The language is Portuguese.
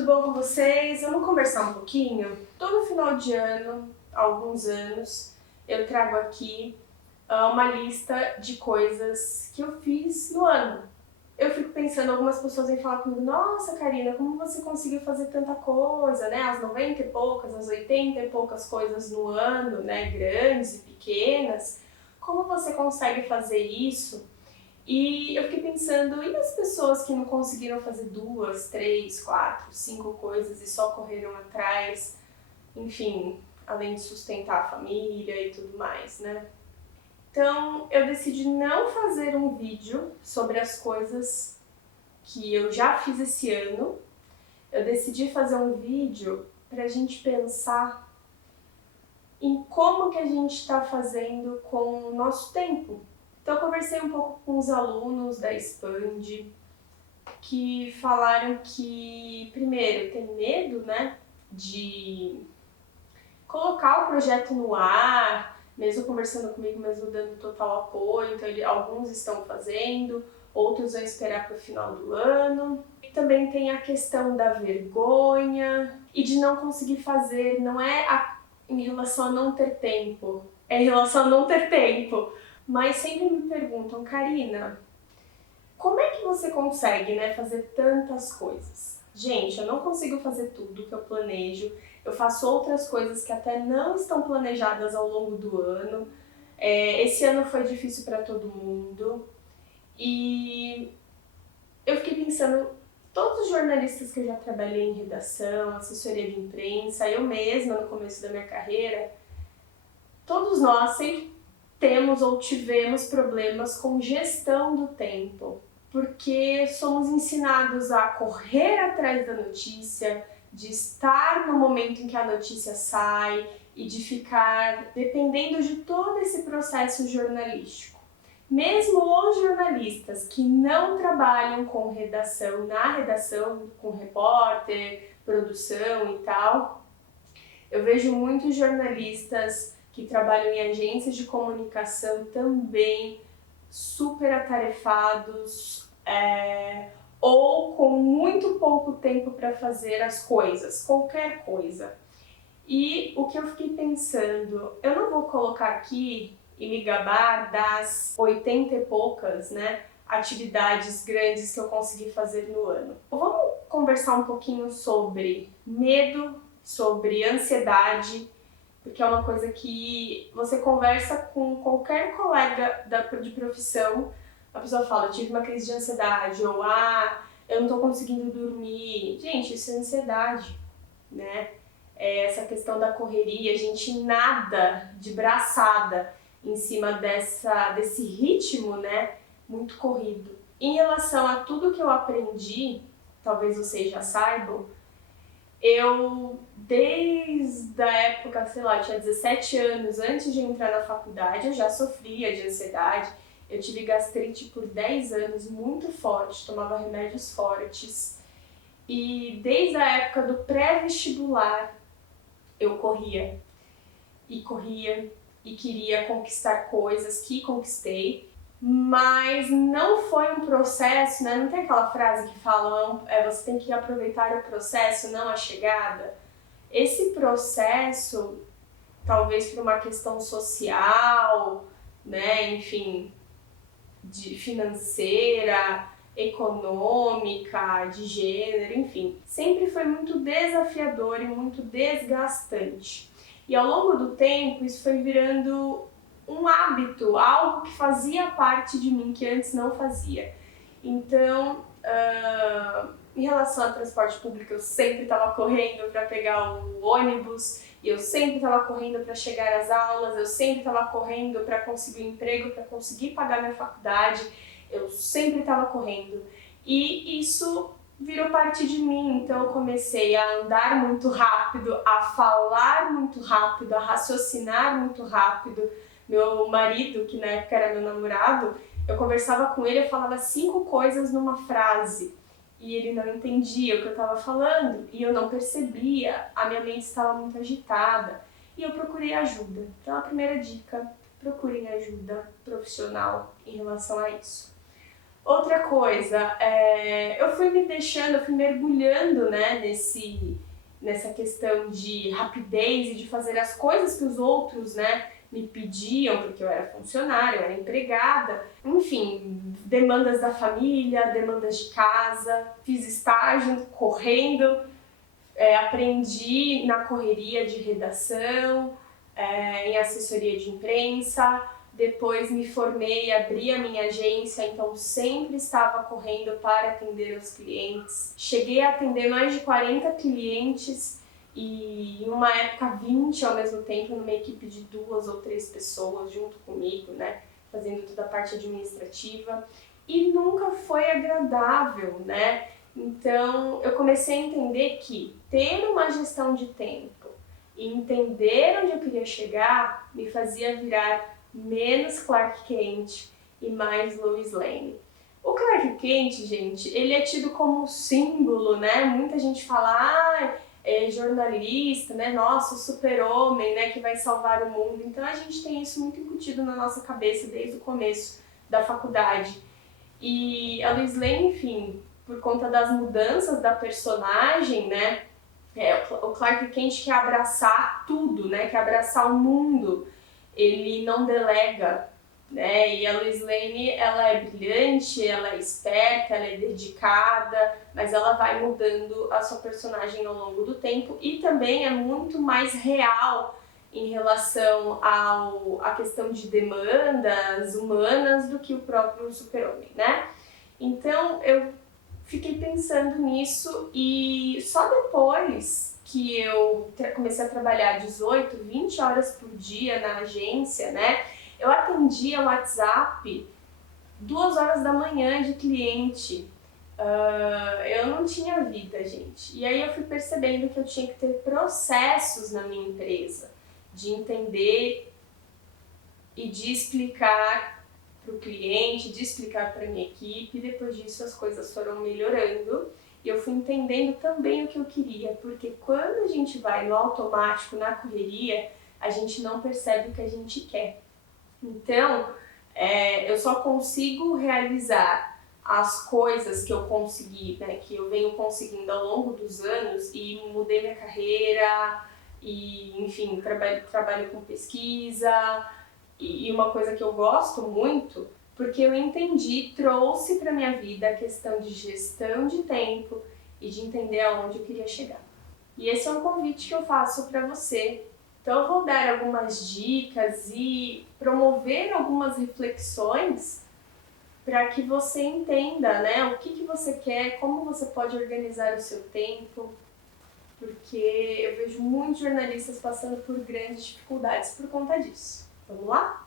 tudo bom com vocês? Vamos conversar um pouquinho? Todo final de ano, há alguns anos, eu trago aqui uma lista de coisas que eu fiz no ano. Eu fico pensando, algumas pessoas vêm falar comigo, nossa, Karina, como você conseguiu fazer tanta coisa, né? As 90 e poucas, as 80 e poucas coisas no ano, né? Grandes e pequenas. Como você consegue fazer isso? E eu fiquei pensando, e as pessoas que não conseguiram fazer 2, 3, 4, 5 coisas e só correram atrás, enfim, além de sustentar a família e tudo mais, né? Então, eu decidi não fazer um vídeo sobre as coisas que eu já fiz esse ano. Eu decidi fazer um vídeo pra gente pensar em como que a gente está fazendo com o nosso tempo. Então, eu conversei um pouco com os alunos da Expand, que falaram que, primeiro, tem medo, né, de colocar o projeto no ar, mesmo conversando comigo, mesmo dando total apoio. Então, alguns estão fazendo, outros vão esperar para o final do ano. E também tem a questão da vergonha e de não conseguir fazer, não é em relação a não ter tempo, é em relação a não ter tempo. Mas sempre me perguntam, Karina, como é que você consegue, né, fazer tantas coisas? Gente, eu não consigo fazer tudo que eu planejo. Eu faço outras coisas que até não estão planejadas ao longo do ano. Esse ano foi difícil para todo mundo. E eu fiquei pensando, todos os jornalistas que eu já trabalhei em redação, assessoria de imprensa, eu mesma no começo da minha carreira, todos nós sempre temos ou tivemos problemas com gestão do tempo, porque somos ensinados a correr atrás da notícia, de estar no momento em que a notícia sai e de ficar dependendo de todo esse processo jornalístico. Mesmo os jornalistas que não trabalham com redação, na redação, com repórter, produção e tal, eu vejo muitos jornalistas que trabalham em agências de comunicação também super atarefados, ou com muito pouco tempo para fazer as coisas, qualquer coisa. E o que eu fiquei pensando, eu não vou colocar aqui e me gabar das 80 e poucas, né, atividades grandes que eu consegui fazer no ano. Vamos conversar um pouquinho sobre medo, sobre ansiedade, porque é uma coisa que você conversa com qualquer colega de profissão, a pessoa fala, eu tive uma crise de ansiedade, ou eu não tô conseguindo dormir. Gente, isso é ansiedade, né? Essa questão da correria, a gente nada de braçada em cima desse ritmo, né, muito corrido. Em relação a tudo que eu aprendi, talvez vocês já saibam, eu, desde a época, sei lá, eu tinha 17 anos, antes de entrar na faculdade, eu já sofria de ansiedade. Eu tive gastrite por 10 anos, muito forte, tomava remédios fortes. E desde a época do pré-vestibular, eu corria e queria conquistar coisas que conquistei, mas não foi um processo, né? Não tem aquela frase que fala você tem que aproveitar o processo, não a chegada? Esse processo, talvez por uma questão social, né, enfim, de financeira, econômica, de gênero, enfim, sempre foi muito desafiador e muito desgastante. E ao longo do tempo isso foi virando um hábito, algo que fazia parte de mim que antes não fazia. Então, em relação ao transporte público, eu sempre estava correndo para pegar o ônibus, e eu sempre estava correndo para chegar às aulas, eu sempre estava correndo para conseguir um emprego, para conseguir pagar minha faculdade, eu sempre estava correndo. E isso virou parte de mim, então eu comecei a andar muito rápido, a falar muito rápido, a raciocinar muito rápido. Meu marido, que na época era meu namorado, eu conversava com ele, eu falava 5 coisas numa frase e ele não entendia o que eu estava falando e eu não percebia, a minha mente estava muito agitada e eu procurei ajuda. Então a primeira dica, procurem ajuda profissional em relação a isso. Outra coisa, eu fui me deixando, eu fui mergulhando, né, nessa questão de rapidez e de fazer as coisas que os outros, né, me pediam, porque eu era funcionária, eu era empregada, enfim, demandas da família, demandas de casa, fiz estágio correndo, aprendi na correria de redação, em assessoria de imprensa, depois me formei, abri a minha agência, então sempre estava correndo para atender os clientes. Cheguei a atender mais de 40 clientes e em uma época 20 ao mesmo tempo, numa equipe de 2 ou 3 pessoas junto comigo, né, fazendo toda a parte administrativa. E nunca foi agradável, né? Então eu comecei a entender que ter uma gestão de tempo e entender onde eu queria chegar me fazia virar menos Clark Kent e mais Lois Lane. O Clark Kent, gente, ele é tido como símbolo, né? Muita gente fala, é jornalista, né? Nossa, o super-homem, né? Que vai salvar o mundo. Então a gente tem isso muito incutido na nossa cabeça desde o começo da faculdade. E a Lois Lane, enfim, por conta das mudanças da personagem, né? O Clark Kent quer abraçar tudo, né? Quer abraçar o mundo. Ele não delega, né? E a Lois Lane, ela é brilhante, ela é esperta, ela é dedicada, mas ela vai mudando a sua personagem ao longo do tempo e também é muito mais real em relação à questão de demandas humanas do que o próprio super-homem, né? Então eu fiquei pensando nisso e só depois que eu comecei a trabalhar 18, 20 horas por dia na agência, né? Eu atendia o WhatsApp 2 horas da manhã de cliente. Eu não tinha vida, gente. E aí eu fui percebendo que eu tinha que ter processos na minha empresa, de entender e de explicar para o cliente, de explicar para a minha equipe. E depois disso as coisas foram melhorando e eu fui entendendo também o que eu queria, porque quando a gente vai no automático, na correria, a gente não percebe o que a gente quer. Então, eu só consigo realizar as coisas que eu consegui, né, que eu venho conseguindo ao longo dos anos e mudei minha carreira e, enfim, trabalho com pesquisa e uma coisa que eu gosto muito, porque eu entendi, trouxe para minha vida a questão de gestão de tempo e de entender aonde eu queria chegar. E esse é um convite que eu faço para você. Então eu vou dar algumas dicas e promover algumas reflexões para que você entenda, né, o que você quer, como você pode organizar o seu tempo, porque eu vejo muitos jornalistas passando por grandes dificuldades por conta disso. Vamos lá?